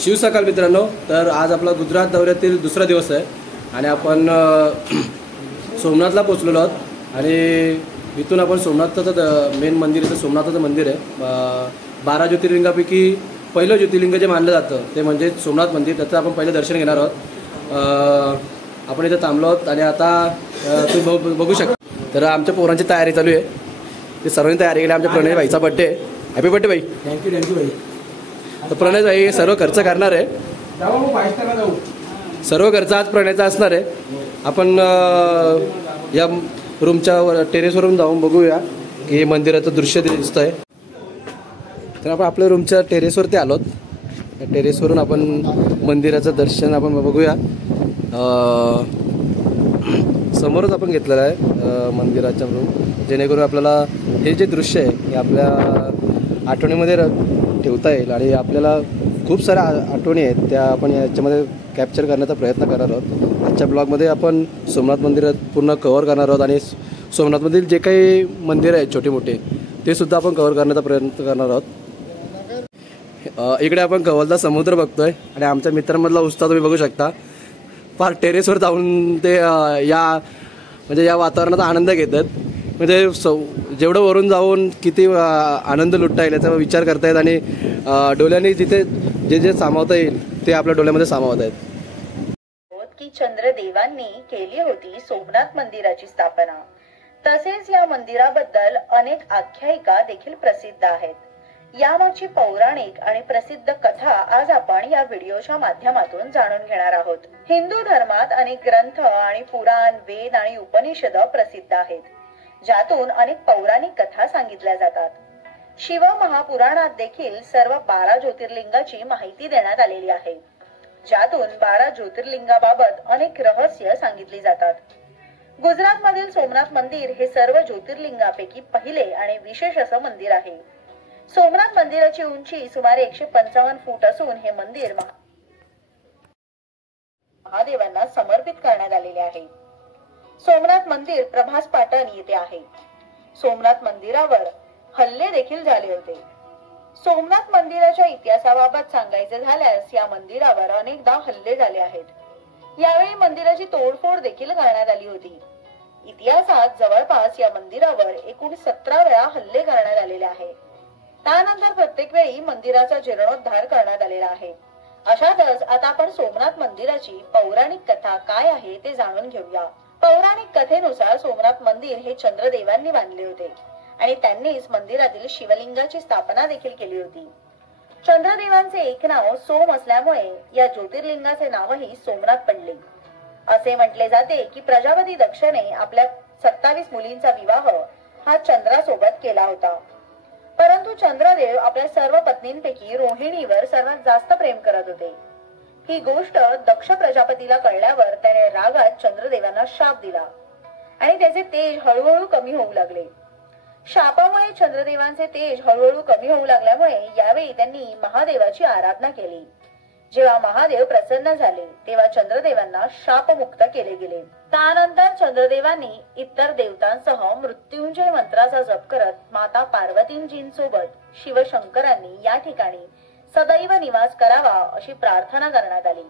शिवसकाळ मित्रांनो, तर आज आपला गुजरात दौऱ्यातील दुसरा दिवस आहे आणि आपण सोमनाथला पोहोचलेलो आहोत आणि इथून आपण सोमनाथचं मेन मंदिर आहे, सोमनाथाचं मंदिर आहे। 12 ज्योतिर्लिंगापैकी पहिलं ज्योतिर्लिंग जे मानलं जातं ते म्हणजे सोमनाथ मंदिर, त्याचं आपण पहिलं दर्शन घेणार आहोत। आपण इथे थांबलो आहोत आणि आता तुम्ही बघू शकता, तर आमच्या पोरांची तयारी चालू आहे। ते सर्वांनी तयारी केली। आमच्या प्रणय भाईचा बड्डे आहे। हॅपी बड्डे भाई। थँक्यू भाई। तर प्रणय भाई सर्व खर्च करणार आहे, सर्व खर्च आज प्रणयचा असणार आहे। आपण या रूमच्या टेरेसवरून जाऊन बघूया की मंदिराचं दृश्य दिसतंय। तर आपण आपल्या रूमच्या टेरेसवरती आलोत। टेरेसवरून आपण मंदिराचं दर्शन आपण बघूया। समोरच आपण घेतलेलं आहे मंदिराच्या रूम, जेणेकरून आपल्याला हे जे दृश्य आहे हे आपल्या आठवणीमध्ये ठेवता येईल आणि आपल्याला खूप साऱ्या आठवणी आहेत त्या आपण याच्यामध्ये कॅप्चर करण्याचा प्रयत्न करणार आहोत। आजच्या ब्लॉगमध्ये आपण सोमनाथ मंदिरात पूर्ण कव्हर करणार आहोत आणि सोमनाथमधील जे काही मंदिर आहेत छोटे मोठे ते सुद्धा आपण कव्हर करण्याचा प्रयत्न करणार आहोत। इकडे आपण कव्हलचा समुद्र बघतोय आणि आमच्या मित्रांमधला उत्साह तुम्ही बघू शकता। फार टेरेसवर जाऊन ते या वातावरणाचा आनंद घेतात। म्हणजे जेवढं वरून जाऊन किती आनंद लुटता येईल याचा विचार करतायत आणि डोळ्यांनी जिथे जे जे सामावता येईल ते आपल्या डोळ्यामध्ये सामावत आहेत। की चंद्रदेवांनी केली होती सोमनाथ मंदिराची स्थापना, तसेच या मंदिराबद्दल अनेक आख्यायिका देखील प्रसिद्ध आहेत। यामागची पौराणिक आणि प्रसिद्ध कथा आज आपण या व्हिडिओच्या माध्यमातून जाणून घेणार आहोत। हिंदू धर्मात अनेक ग्रंथ आणि पुराण, वेद आणि उपनिषद प्रसिद्ध आहेत, ज्यातून अनेक पौराणिक कथा सांगितल्या जातात। शिव महापुराणात देखील सर्व 12 ज्योतिर्लिंगाची माहिती देण्यात आलेली आहे, ज्यातून 12 ज्योतिर्लिंगाबाबत अनेक रहस्य सांगितली जातात। गुजरात मधील सोमनाथ मंदिर हे सर्व ज्योतिर्लिंगापैकी पहिले आणि विशेष असं मंदिर आहे। सोमनाथ मंदिराची उंची सुमारे 155 फूट असून हे मंदिर महादेवांना समर्पित करण्यात आलेले आहे। सोमनाथ मंदिर प्रभास पाटण येथे आहे। सोमनाथ मंदिरावर हल्ले देखील झाले होते। सोमनाथ मंदिराच्या इतिहासाबाबत सांगायचे झाल्यास या मंदिरावर अनेकदा हल्ले झाले आहेत। यावेळी मंदिराची तोडफोड देखील करण्यात आली होती। इतिहासात जवळपास या मंदिरावर एकूण 17 वेळा हल्ले करण्यात आलेले आहे। त्यानंतर प्रत्येक वेळी मंदिराचा जीर्णोद्धार करण्यात आलेला आहे। अशातच आता आपण सोमनाथ मंदिराची पौराणिक कथा काय आहे ते जाणून घेऊया। पौराणिक कथेनुसार सोमनाथ मंदिर हे चंद्रदेवांनी बांधले होते आणि त्यांनीच मंदिरातील शिवलिंगाची स्थापना देखील केली होती। चंद्रदेवांचे एक नाव सोम असल्यामुळे या ज्योतिर्लिंगाचे नावही सोमनाथ पडले। असे म्हटले जाते की प्रजापती दक्षने आपल्या 27 मुलींचा विवाह हा चंद्रासोबत केला होता, परंतु चंद्रदेव आपल्या सर्व पत्नींपैकी रोहिणीवर सर्वात जास्त प्रेम करत होते। ही गोष्ट दक्ष प्रजापतीला कळल्यावर त्याने रागात चंद्रदेवांना शाप दिला आणि त्याचे तेज हळूहळू कमी होऊ लागले। शापामुळे चंद्रदेवांचे तेज हळूहळू कमी होऊ लागल्यामुळे यावेळी त्यांनी महादेवाची आराधना केली। जेव्हा महादेव प्रसन्न झाले तेव्हा चंद्रदेवांना शापमुक्त केले गेले। त्यानंतर चंद्रदेवांनी इतर देवतांसह मृत्युंजय मंत्राचा जप करत माता पार्वतींजींसोबत शिवशंकरांनी या ठिकाणी सदैव निवास करावा अशी प्रार्थना करण्यात आली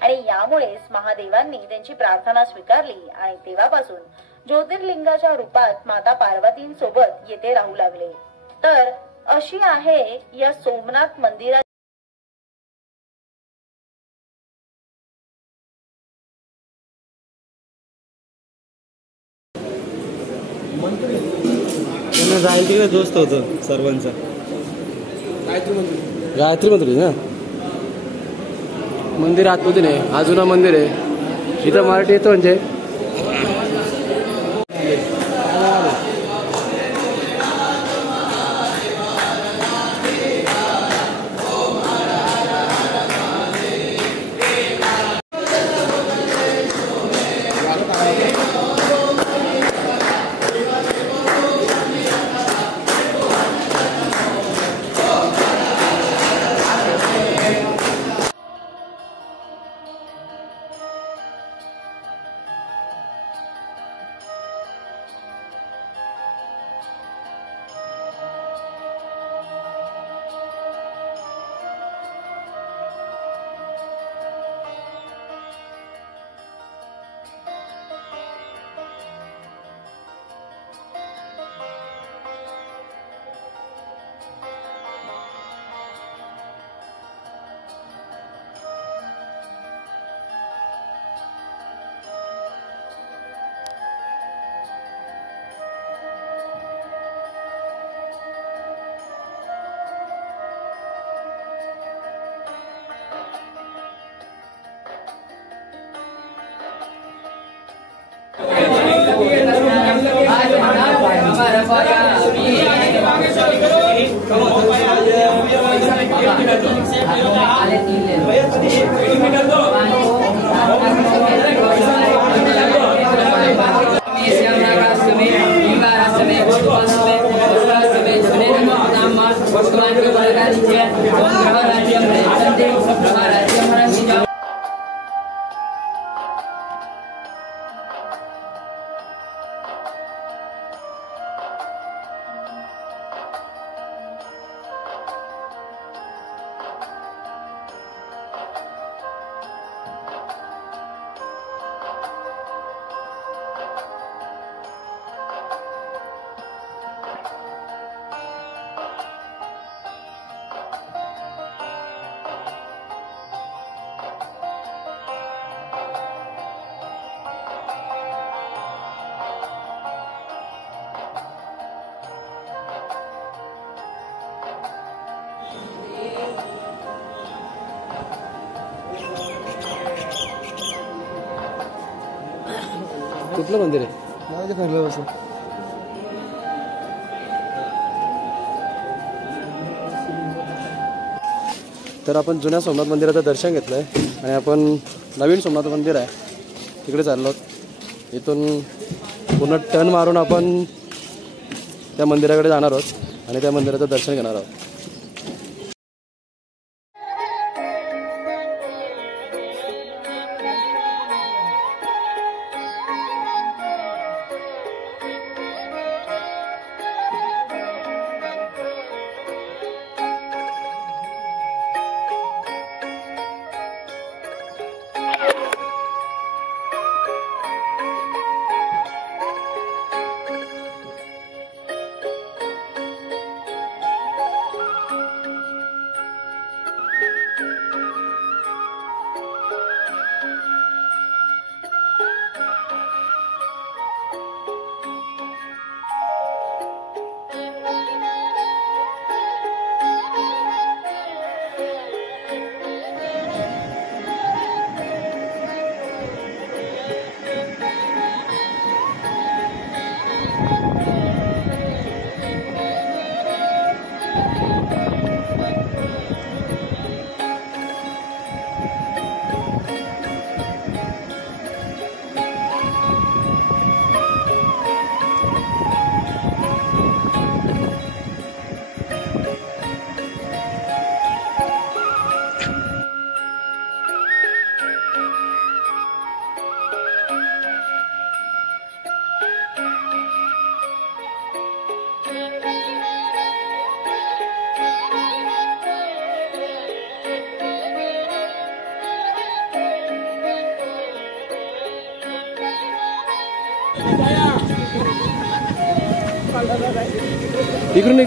आणि यामुळेच महादेवांनी त्यांची प्रार्थना स्वीकारली आणि तेव्हापासून ज्योतिर्लिंगाच्या रूपात माता पार्वतींसोबत येथे राहू लागले। तर अशी आहे या सोमनाथ मंदिराची जाईल तिकडे दोस्त होतं सर्वांचा। गायत्री मंदिर ना मंदिर आतमध्ये नाही, हा जुना मंदिर आहे। इथं मराठी येतं म्हणजे कुठलं मंदिर आहे? तर आपण जुन्या सोमनाथ मंदिराचं दर्शन घेतलं आहे आणि आपण नवीन सोमनाथ मंदिर आहे तिकडे चाललो आहोत. इथून पूर्ण टर्न मारून आपण त्या मंदिराकडे जाणार आहोत आणि त्या मंदिराचं दर्शन घेणार आहोत. इकडून